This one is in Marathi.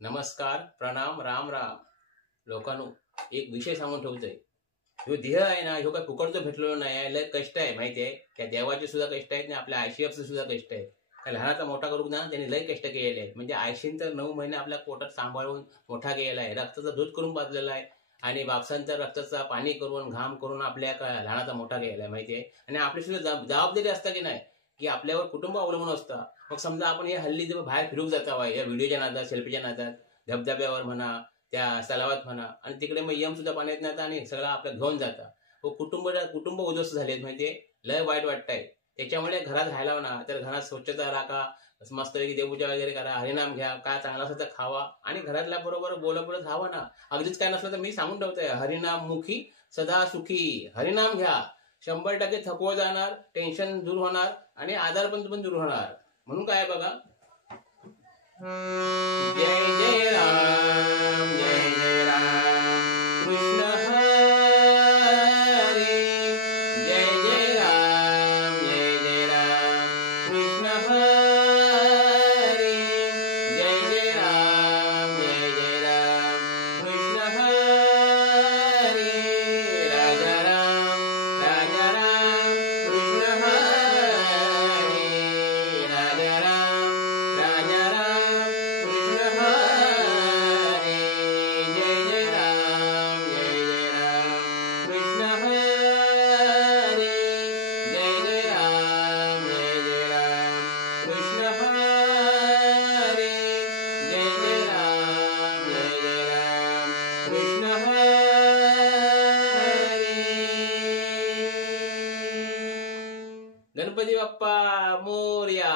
नमस्कार, प्रणाम, राम राम. लोकांनो, एक विषय सांगून ठेवतोय. ह्यो देह आहे ना, ह्यो काय फुकटचं भेटलेलो नाही आहे. लय कष्ट आहे माहिती आहे. त्या देवाचे सुद्धा कष्ट आहेत आणि आपल्या आयसीएफचे सुद्धा कष्ट आहेत. त्या लहानाचा मोठा करू ना, त्यांनी लय कष्ट केलेले आहेत. म्हणजे आयशीन तर 9 महिने आपल्या पोटात सांभाळून मोठा केलेला आहे. रक्ताचं दूध करून पाजलेला आहे आणि बापसांचं रक्ताचा पाणी करून घाम करून आपल्या लहानाचा मोठा केलेला आहे माहिती आहे. आणि आपली सुद्धा जबाबदारी असता की नाही, की आपल्यावर कुटुंब अवलंबून असतं. मग समजा आपण हे हल्ली जेव्हा बाहेर फिरूक जाता या व्हिडिओच्या नादात, सेल्फीच्या नादात, धबधब्यावर म्हणा, त्या तलावात म्हणा, आणि तिकडे मग यम सुद्धा पाण्यात नाही आणि सगळं आपल्या घेऊन जाता. कुटुंब उद्ध्वस्त झालेत माहितीये. लय वाईट वाटतंय. त्याच्यामुळे घरात राहायला ना, तर घरात स्वच्छता राखा, मस्तपैकी देवपूजा वगैरे करा, हरिनाम घ्या, काय चांगलं असं तर खावा आणि घरातल्या बरोबर बोलत राहावं ना. अगदीच काय नसलं तर मी सांगून ठेवतोय, हरिनाम मुखी सदा सुखी. हरिनाम घ्या, 100% थकवा जाणार, टेन्शन दूर होणार आणि आजार पण दूर होणार. म्हणून काय बघा, जय जय राम, जय जय राम, कृष्ण हरी. जय जय राम, जय जय राम, कृष्ण हरी. जय जय राम, जय जय राम, कृष्ण हरी. राजा राम, राजा राम, कृष्ण हरी. राजा राम, राजा राम, कृष्ण हरी. जय जय राम, जय जय राम, कृष्ण हरी. जय जय राम, जय जय राम, कृष्ण हरी. जय जय राम, जय जय राम, कृष्ण हरी. गणपती बाप्पा मोरया.